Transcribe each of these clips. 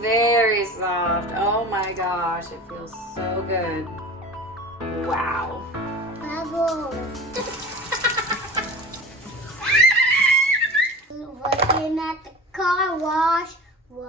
Very soft. Oh my gosh, it feels so good. Wow. Bubbles. Working at the car wash. Whoa,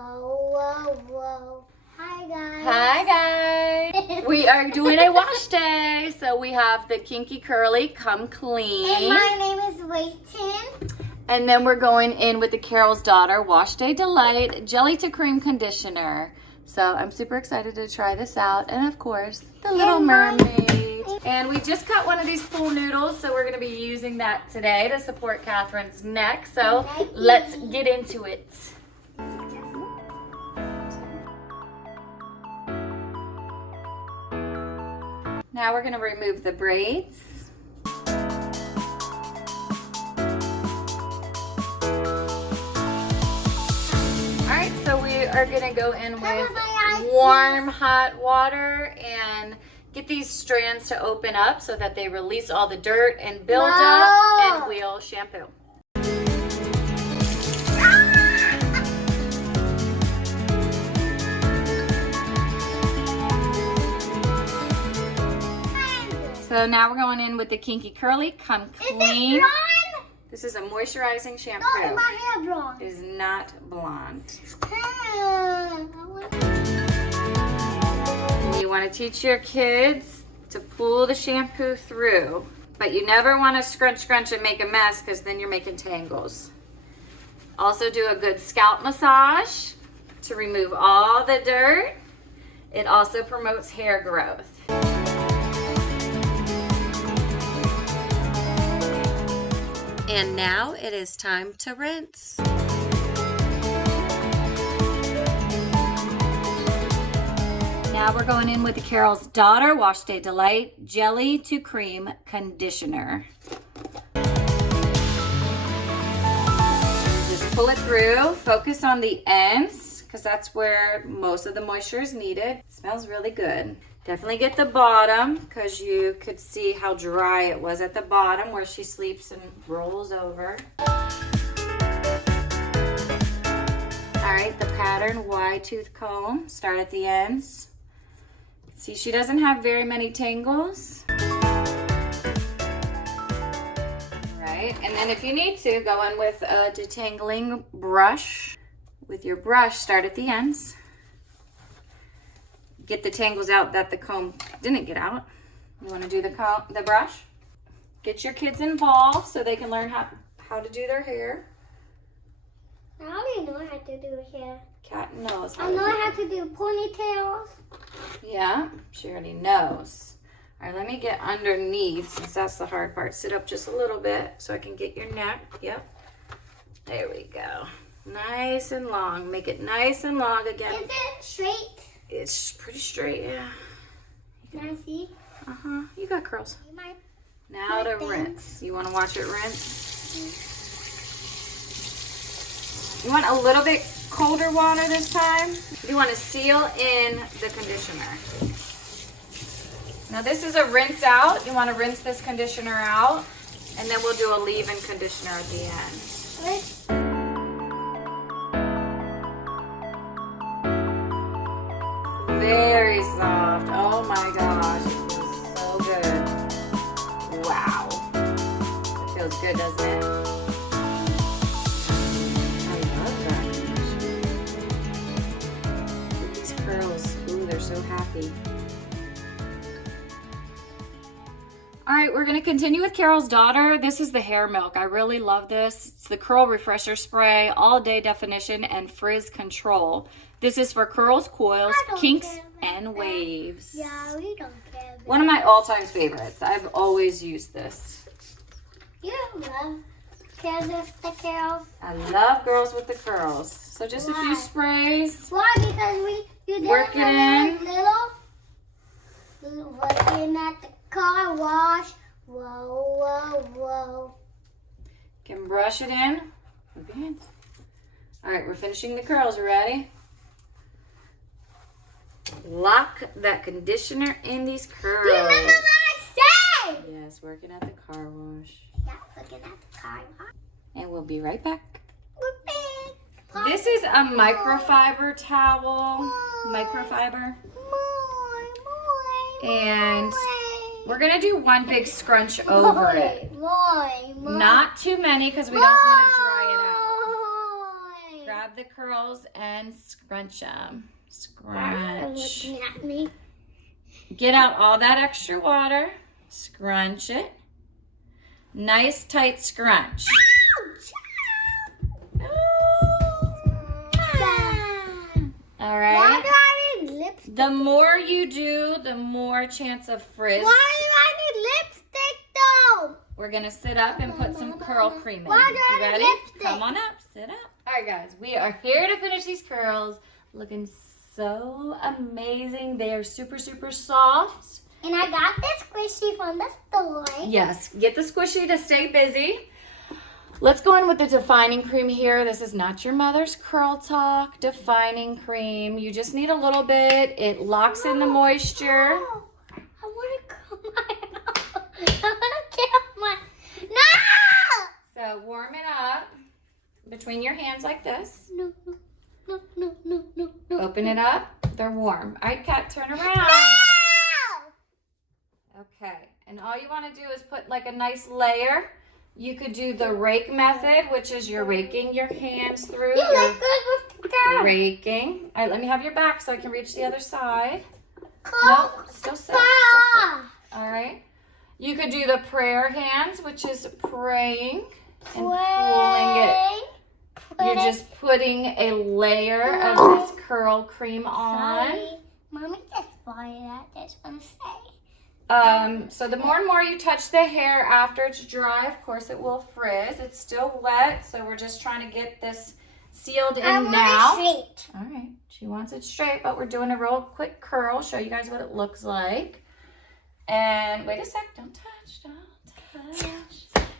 whoa, whoa. Hi guys. Hi guys. We are doing a wash day. So we have the Kinky Curly Come Clean. And my name is Waitin. And then we're going in with the Carol's Daughter Wash Day Delight Jelly to Cream Conditioner. So I'm super excited to try this out. And of course, the Little Mermaid. And we just got one of these pool noodles, so we're gonna be using that today to support Catherine's neck. So let's get into it. Now we're gonna remove the braids. So we are gonna go in with warm hot water and get these strands to open up so that they release all the dirt and build up, and we'll shampoo. So now we're going in with the Kinky Curly Come Clean. This is a moisturizing shampoo. No, is my hair blonde? It is not blonde. You want to teach your kids to pull the shampoo through, but you never want to scrunch and make a mess, because then you're making tangles. Also do a good scalp massage to remove all the dirt. It also promotes hair growth. And now it is time to rinse. Now we're going in with the Carol's Daughter Wash Day Delight Jelly to Cream Conditioner. Just pull it through, focus on the ends, because that's where most of the moisture is needed. It smells really good. Definitely get the bottom, because you could see how dry it was at the bottom where she sleeps and rolls over. All right, the pattern wide tooth comb. Start at the ends. See, she doesn't have very many tangles. Right, and then if you need to, go in with a detangling brush. With your brush, start at the ends. Get the tangles out that the comb didn't get out. You want to do the brush. Get your kids involved so they can learn how to do their hair. I already know how to do hair. Cat knows how I know how to do ponytails. Yeah, she already knows. All right, let me get underneath, since that's the hard part. Sit up just a little bit so I can get your neck. Yep. There we go. Nice and long. Make it nice and long again. Is it straight? It's pretty straight, yeah. Can I see? Uh-huh. You got curls. Now to rinse. You want to watch it rinse? You want a little bit colder water this time. You want to seal in the conditioner. Now this is a rinse out. You want to rinse this conditioner out, and then we'll do a leave-in conditioner at the end. Very soft. Oh my gosh, it feels so good. Wow. It feels good, doesn't it? I love that. Look at these curls. Ooh, they're so happy. All right, we're gonna continue with Carol's Daughter. This is the hair milk. I really love this. It's the Curl Refresher Spray, all day definition and frizz control. This is for curls, coils, kinks, and waves. Yeah, we don't care. One of my all-time favorites. I've always used this. You love girls with the curls. I love girls with the curls. So just a few sprays. Why? Because you did Work it in. Little working at the car wash. Whoa, whoa, whoa. Can brush it in with your hands. All right, we're finishing the curls. You ready? Lock that conditioner in these curls. Do you remember what I said? Yes, working at the car wash. Yeah, working at the car wash. And we'll be right back. We're back. This is a microfiber towel. Microfiber. And we're going to do one big scrunch over it. Not too many because we don't want to dry it out. Grab the curls and scrunch them. Scrunch. Looking at me. Get out all that extra water. Scrunch it. Nice tight scrunch. All right. Why do I need lipstick? The more you do, the more chance of frizz. Why do I need lipstick though? We're gonna sit up and put some curl cream in. Why do You I need ready? lipstick? Come on up, sit up. All right, guys, we are here to finish these curls. Looking so amazing. They are super, super soft. And I got this squishy from the store. Yes, get the squishy to stay busy. Let's go in with the defining cream here. This is not your mother's Curl Talk defining cream. You just need a little bit. It locks in the moisture. Oh, I want to curl my I want to kill my No! So warm it up between your hands like this. No, no, no, no, no, no. Open it up. They're warm. All right, Kat, turn around. No! Okay, and all you want to do is put like a nice layer. You could do the rake method, which is you're raking your hands through. You look good with the girl. Raking. All right, let me have your back so I can reach the other side. Curl. Nope, still sit. Still sit. All right. You could do the prayer hands, which is praying and pulling it. You're just putting a layer of this curl cream on. Sorry. Mommy just farted at this one say. So the more and more you touch the hair after it's dry, of course it will frizz. It's still wet, so we're just trying to get this sealed in I want now. it straight. All right, she wants it straight, but we're doing a real quick curl. Show you guys what it looks like. And wait a sec, don't touch.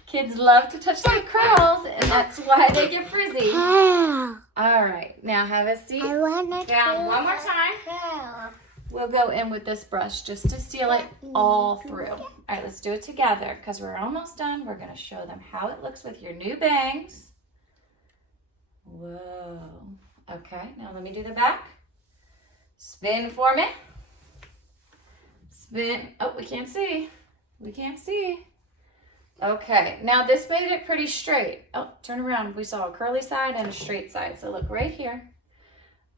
Kids love to touch their curls, and that's why they get frizzy. All right, now have a seat. I want to Down one more time. curl. We'll go in with this brush just to seal it all through. All right, let's do it together because we're almost done. We're going to show them how it looks with your new bangs. Whoa. Okay, now let me do the back. Spin for me. Spin. Oh, we can't see. We can't see. Okay, now this made it pretty straight. Oh, turn around. We saw a curly side and a straight side. So look right here.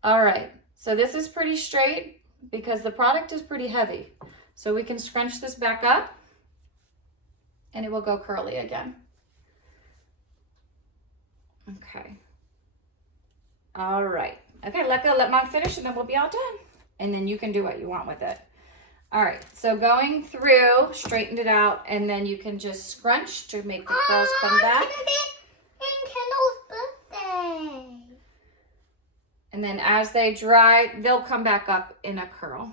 All right, so this is pretty straight because the product is pretty heavy. So we can scrunch this back up and it will go curly again. Okay. All right. Okay, let Mom finish and then we'll be all done. And then you can do what you want with it. All right, so going through, straightened it out, and then you can just scrunch to make the curls come back. And then as they dry, they'll come back up in a curl.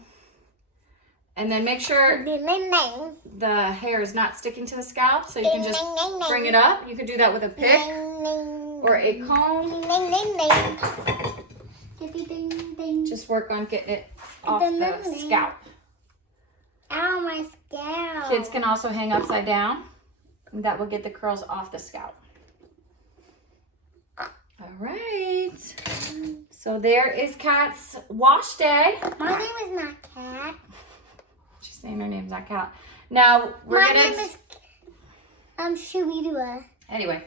And then make sure the hair is not sticking to the scalp, so you can just bring it up. You could do that with a pick or a comb. Just work on getting it off the scalp. Ow, my scalp. Kids can also hang upside down. And that will get the curls off the scalp. All right. So there is Kat's wash day. My name is not Cat. She's saying her name's not Kat. Now we're My gonna. name is Shubidua. Anyway,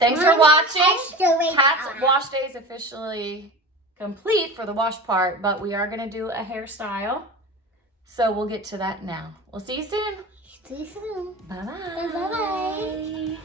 thanks for watching. Shubidua. Kat's wash day is officially complete for the wash part, but we are gonna do a hairstyle. So we'll get to that now. We'll see you soon. See you soon. Bye-bye. Bye-bye.